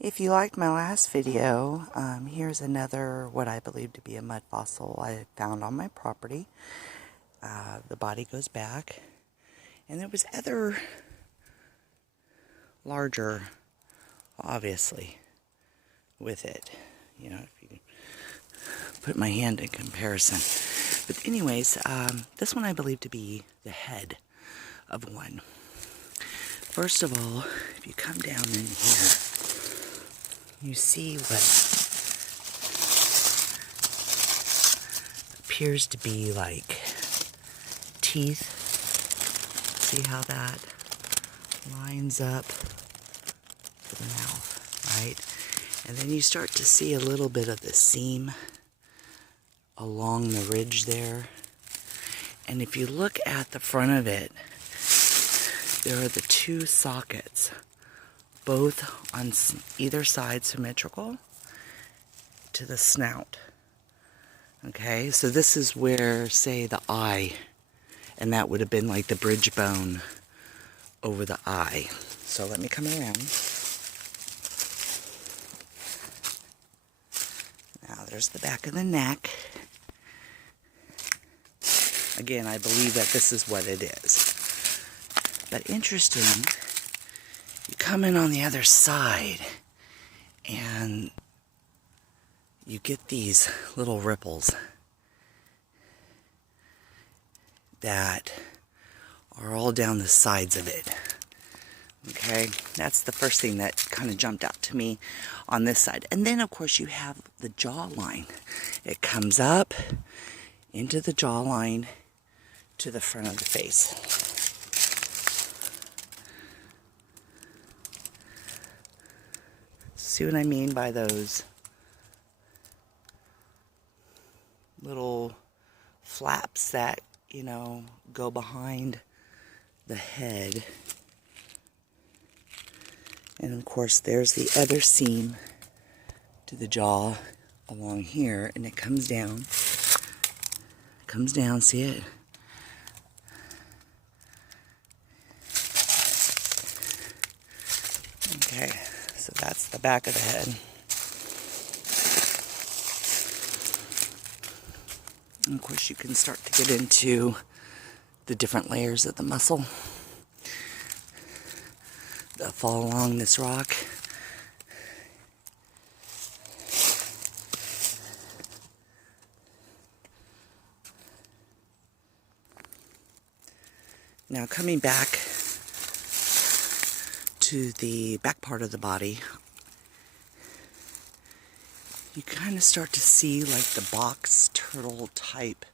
If you liked my last video, here's another what I believe to be a mud fossil I found on my property. The body goes back, and there was other larger, obviously, with it. You know, if you put my hand in comparison. But anyways, this one I believe to be the head of one. First of all, if you come down in here, you see what appears to be like teeth. See how that lines up to the mouth, right? And then you start to see a little bit of the seam along the ridge there. And if you look at the front of it, there are the two sockets, both on either side symmetrical to the snout. Okay, so this is where, say, the eye, and that would have been like the bridge bone over the eye. So let me come around. Now there's the back of the neck. Again, I believe that this is what it is. But interesting, you come in on the other side and you get these little ripples that are all down the sides of it. Okay, that's the first thing that kind of jumped out to me on this side. And then, of course, you have the jawline. It comes up into the jawline to the front of the face. See what I mean by those little flaps that, you know, go behind the head. And of course, there's the other seam to the jaw along here, and it comes down. It comes down, see it? Okay, so that's the back of the head. And of course, you can start to get into the different layers of the muscle that fall along this rock. Now, coming back to the back part of the body, you kind of start to see like the box turtle type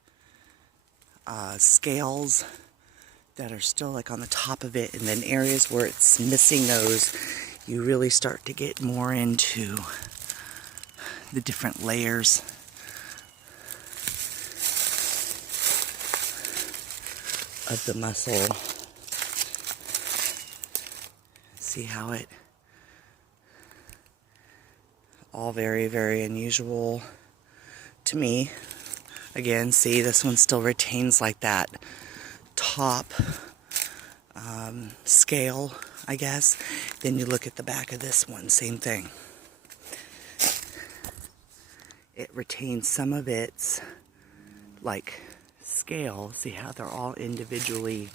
scales that are still like on the top of it, and then areas where it's missing those, you really start to get more into the different layers of the muscle. See how it all very, very unusual to me. Again, see, this one still retains like that top scale, I guess. Then you look at the back of this one, same thing. It retains some of its like scale. See how they're all individually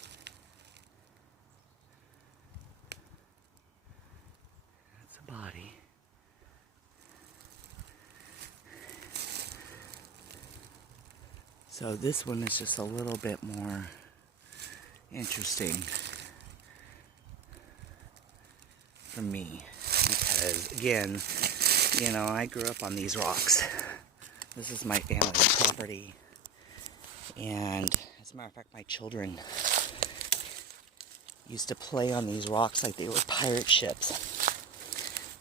body. So this one is just a little bit more interesting for me, because again, you know, I grew up on these rocks. This is my family's property, and as a matter of fact, my children used to play on these rocks like they were pirate ships.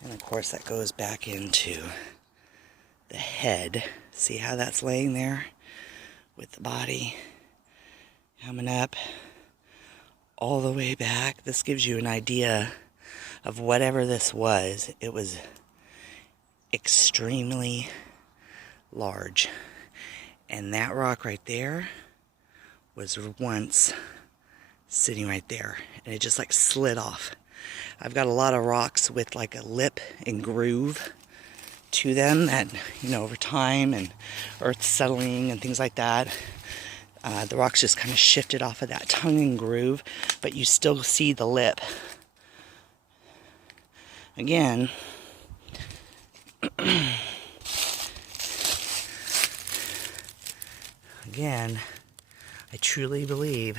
And of course, that goes back into the head. See how that's laying there with the body coming up all the way back. This gives you an idea of whatever this was. It was extremely large. And that rock right there was once sitting right there. And it just like slid off. I've got a lot of rocks with like a lip and groove to them that, you know, over time and earth settling and things like that, the rocks just kind of shifted off of that tongue and groove, but you still see the lip. Again, I truly believe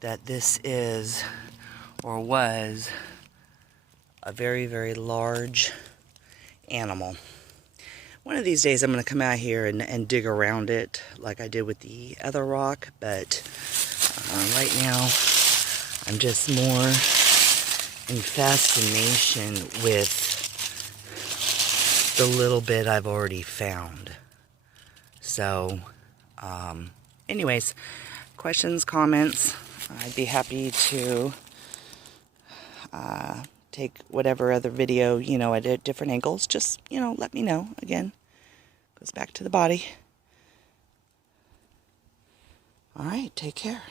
that this is or was a very, very large animal. One of these days I'm going to come out here and dig around it like I did with the other rock, but right now I'm just more in fascination with the little bit I've already found. So, anyways, questions, comments, I'd be happy to take whatever other video, you know, at different angles. Just, you know, let me know. Again, goes back to the body. All right, take care.